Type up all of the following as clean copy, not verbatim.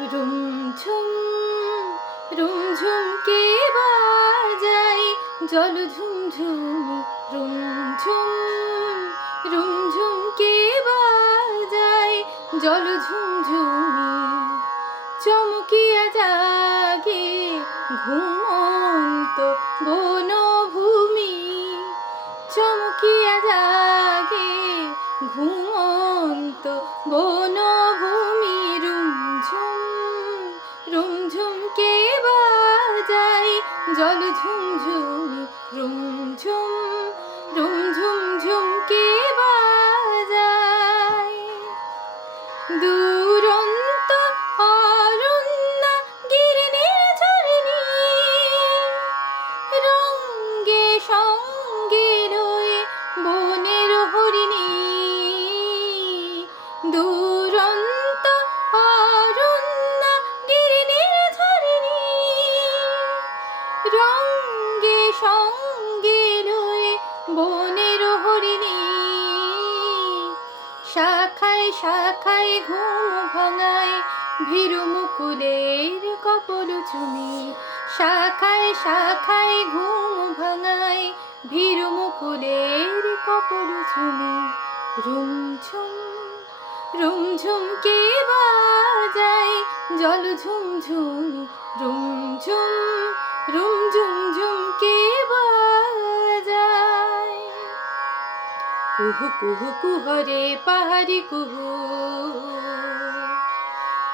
রুমঝুম রুমঝুম কে বাজায় জল ঝুমঝুমি রুমঝুম রুমঝুম কে বাজায় জল ঝুমঝুমি চমকিয়া জাগে ঘুমন্ত বনভূমি চমকিয়া জাগে ঘুমন্ত বনভূমি রুমঝুম রুমঝুম কে বাজায় জল ঝুমঝুমি রুমঝুম রুমঝুম ঝুম কে বাজায় দুরন্ত অরণ্য গিরিনীর ঝরিণী রঙ্গে সঙ্গে রয়ে বনের হরিণী দুরন্ত অরণ্য গিরিনীর ঝরিণী রঙ্গে সঙ্গে রয়ে বনের হরিণী শাখায় শাখায় ঘুম ভাঙায় ভীরু মুকুলের কপল চুমি শাখায় শাখায় ঘুম ভাঙায় ভীরু মুকুলের কপল চুমি রুমঝুম রুমঝুম কে বাজায় জল ঝুমঝুমি রুমঝুম রুমঝুম ঝুম কে বাজায় কুহু কুহু কুহরে পাহাড়ি কুহু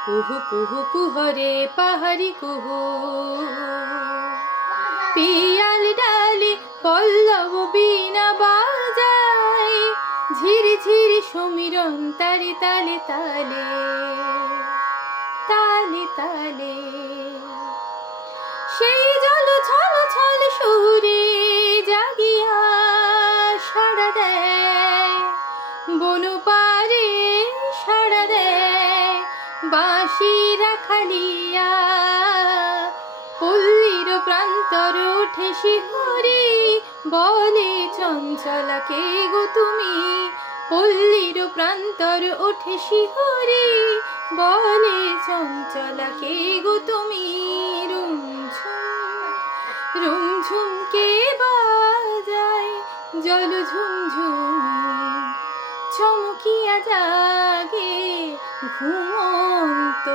কুহু কুহু কুহরে পাহাড়ি কুহু পিয়াল ডালি পল্লব বীণা বাজায় ঝিরি ঝিরি সমীরণ তালে তালে তালে তালে তালে সেই জল ছল ছল সুরে জাগিয়া সাড়া দেয় বনু পারে সাড়া দেয় বাঁশি রাখালিয়া পল্লীর প্রান্তর ওঠে শিহরে বলে চঞ্চলা কে গো তুমি পল্লীর প্রান্তর ওঠে শিহরে বলে চঞ্চলা কে গো তুমি রুমঝুম রুমঝুম কে বাজায় জল ঝুমঝুমি চমকিয়া জাগে ঘুমন্ত